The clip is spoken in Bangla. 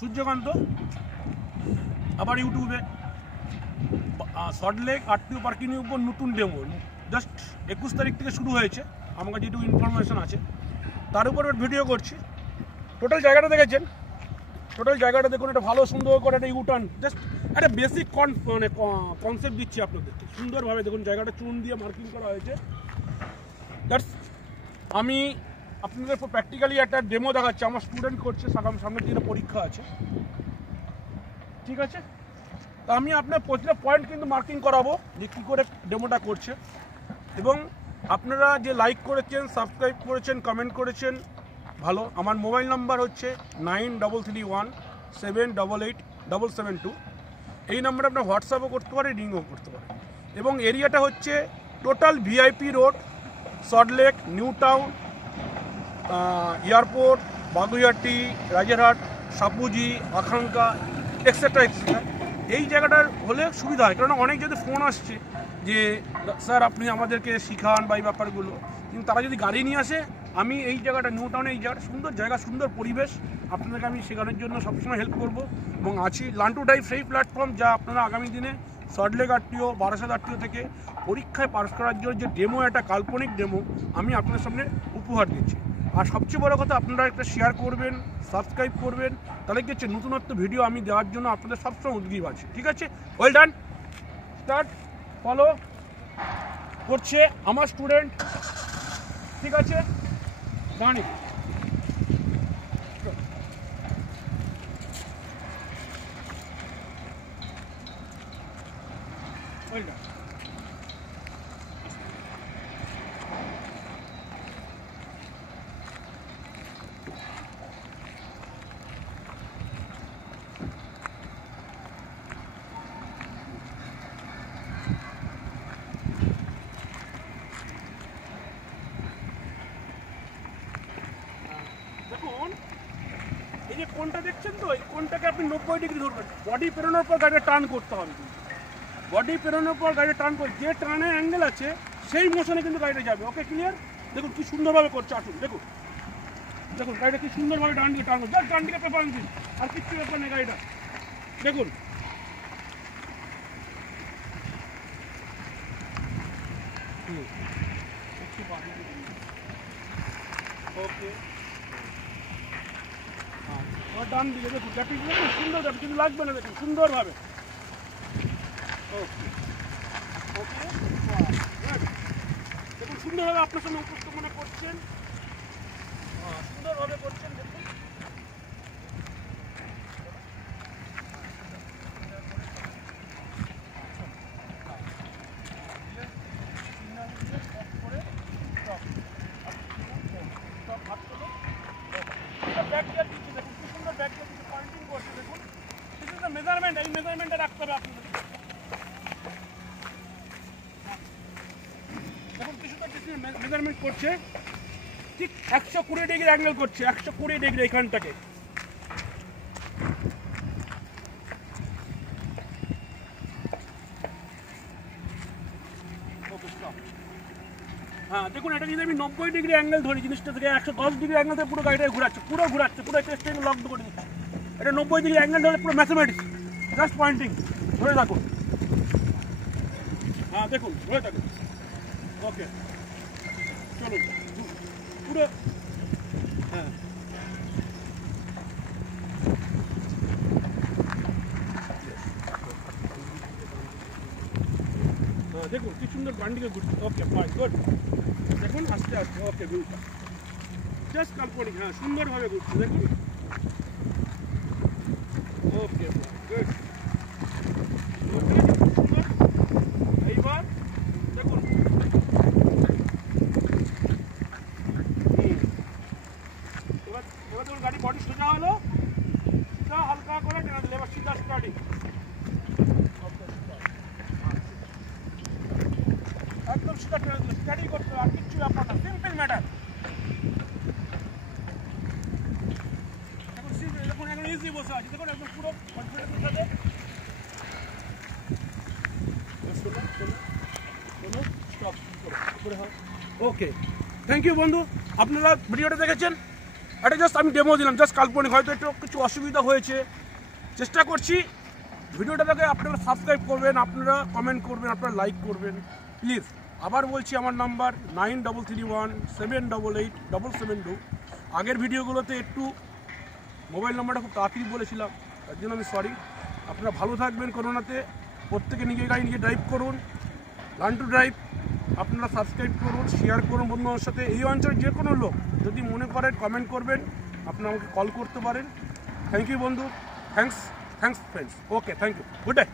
সূর্যকান্ত, আবার ইউটিউবে সল্টলেক আরটিও পার্কিংয়ের উপর নতুন ডেমো জাস্ট 21 তারিখ থেকে শুরু হয়েছে, আমার কাছে যেটুকু ইনফরমেশন আছে তার উপর ভিডিও করছি। টোটাল জায়গাটা দেখেছেন, টোটাল জায়গাটা দেখুন, একটা ভালো সুন্দর করে একটা ইউটার্ন, জাস্ট একটা বেসিক মানে কনসেপ্ট দিচ্ছি আপনাদেরকে সুন্দরভাবে। দেখুন জায়গাটা চুন দিয়ে মার্কিং করা হয়েছে। দ্যাটস আমি আপনাদের প্র্যাকটিক্যালি একটা ডেমো দেখাচ্ছি, আমার স্টুডেন্ট করছে, সামনের দিনে পরীক্ষা আছে, ঠিক আছে? তা আমি আপনার প্রতিটা পয়েন্ট কিন্তু মার্কিং করাবো যে কী করে ডেমোটা করছে। এবং আপনারা যে লাইক করেছেন, সাবস্ক্রাইব করেছেন, কমেন্ট করেছেন, ভালো। আমার মোবাইল নাম্বার হচ্ছে 9331788772। এই নাম্বারে আপনার হোয়াটসঅ্যাপও করতে পারেন, রিংও করতে পারেন। এবং এরিয়াটা হচ্ছে total VIP road, Salt Lake, New Town, airport, Baguiati, Rajarhat, Shapoorji, Akanksha, etcetera etcetera. এই জায়গাটার হলে সুবিধা হয়, কারণ অনেক যদি ফোন আসছে যে স্যার আপনি আমাদেরকে শিখান বা এই ব্যাপারগুলো, কিন্তু তারা যদি গাড়ি নিয়ে আসে, আমি এই জায়গাটা নিউ টাউনে, এই জায়গাটা সুন্দর জায়গা, সুন্দর পরিবেশ, আপনাদেরকে আমি শেখানোর জন্য সবসময় হেল্প করব। এবং আছি লান্টু ড্রাইভ, সেই প্ল্যাটফর্ম যা আপনারা আগামী দিনে সল্টলেক আরটিও, বারাসাত আরটিও থেকে পরীক্ষায় পাস করার জন্য যে ডেমো, একটা কাল্পনিক ডেমো আমি আপনাদের সামনে উপহার দিচ্ছি। আর সবচেয়ে বড় কথা, আপনারা একটা শেয়ার করবেন, সাবস্ক্রাইব করবেন, তাহলে কি হচ্ছে নতুনত্ব ভিডিও আমি দেওয়ার জন্য আপনাদের সবসময় উদ্গ্রীব আছে, ঠিক আছে? Well done, start. ফলো করছে আমার স্টুডেন্ট, ঠিক আছে? Ghani well done. দেখুন এই যে কোনটা দেখছেন তো, এই কোনটাকে আপনি 90 ডিগ্রি ধরবেন, বডি পেরোনোর পর গাড়িটা টার্ন করতে হবে। কিন্তু বডি পেরোনোর পর গাড়িটা টার্ন করে, যে টার্নের অ্যাঙ্গেল আছে সেই মোশনে কিন্তু গাড়িটা যাবে। ওকে, ক্লিয়ার? দেখুন কি সুন্দরভাবে করছে, আসুন দেখুন, দেখুন গাড়িটা কি সুন্দরভাবে ডান দিকে টার্ন করছে, জাস্ট ডান দিকে পেপার দিন, আর কিচ্ছু ব্যাপার নেই গাড়িটা। দেখুন ওকে, ডান দিকে দেখুন, ব্যাটিং দেখুন সুন্দর যাবে, কিন্তু লাগবে না, দেখুন সুন্দরভাবে। ওকে ওকে, দেখুন সুন্দরভাবে আপনার সামনে উপস্থাপনা করছেন, সুন্দরভাবে করছেন। দেখুন মেজারমেন্ট, এই মেজারমেন্টটা রাখতে হবে আপনাদের। দেখুন কিছুটা মেজারমেন্ট করছে, ঠিক 120 ডিগ্রি অ্যাঙ্গেল করছে, 120 ডিগ্রি এখানটাকে। হ্যাঁ দেখুন, এটা যদি আমি 90 ডিগ্রি অ্যাঙ্গেল ধরি, জিনিসটা থেকে 110 ডিগ্রি অ্যাঙ্গেল থেকে পুরো গাড়িটা ঘুরাচ্ছে, পুরো টেস্টিং লক করে দিচ্ছে। এটা 90 ডিগ্রি অ্যাঙ্গেল ধরে পুরো ম্যাথমেটিক্স, জাস্ট পয়েন্টিং ধরে থাকুন। হ্যাঁ দেখুন ধরে থাকুন, ওকে চলুন পুরো। হ্যাঁ দেখুন কি সুন্দর বান্ডিকে ঘুরছে। Okay fine, good. দেখুন আস্তে আস্তে, ওকে গুড, জাস্ট কাল্পনিক। হ্যাঁ সুন্দরভাবে ঘুরছে, দেখুন। ওকে গুড, এইবার দেখুন এবার দেখুন গাড়ি বডি সোজা হলো, হালকা করে টেনে দিলে, এবার সিধা স্টার্টিং। একদম সিধা টেনে দিলে, স্টাডি করতে হবে, আর কিচ্ছু ব্যাপার না, সিম্পল ম্যাটার। দেখুন এখন ইজি বসে আছে, দেখুন একদম পুরো কনফিডেন্সের সাথে। ওকে, থ্যাংক ইউ বন্ধু, আপনারা ভিডিওটা দেখেছেন। এটা জাস্ট আমি ডেমো দিলাম, জাস্ট কাল্পনিক, হয়তো একটু কিছু অসুবিধা হয়েছে। চেষ্টা করছি ভিডিওটাকে আপনারা সাবস্ক্রাইব করবেন, আপনারা কমেন্ট করবেন, আপনারা লাইক করবেন প্লিজ। আবার বলছি আমার নাম্বার 9331788782। আগের ভিডিওগুলোতে একটু মোবাইল নাম্বারটা খুব তাড়াতাড়ি বলেছিলাম, তার জন্য আমি সরি। আপনারা ভালো থাকবেন করোনাতে, প্রত্যেকে নিজের গাড়ি নিজে ড্রাইভ করুন, লার্ন টু ড্রাইভ। আপনারা সাবস্ক্রাইব করুন, শেয়ার করুন বন্ধুদের সাথে। এই অঞ্চলের যে কোনো লোক যদি মনে করেন কমেন্ট করবেন, আপনারা আমাকে কল করতে পারেন। থ্যাংক ইউ বন্ধু, thanks friends, okay thank you, good day.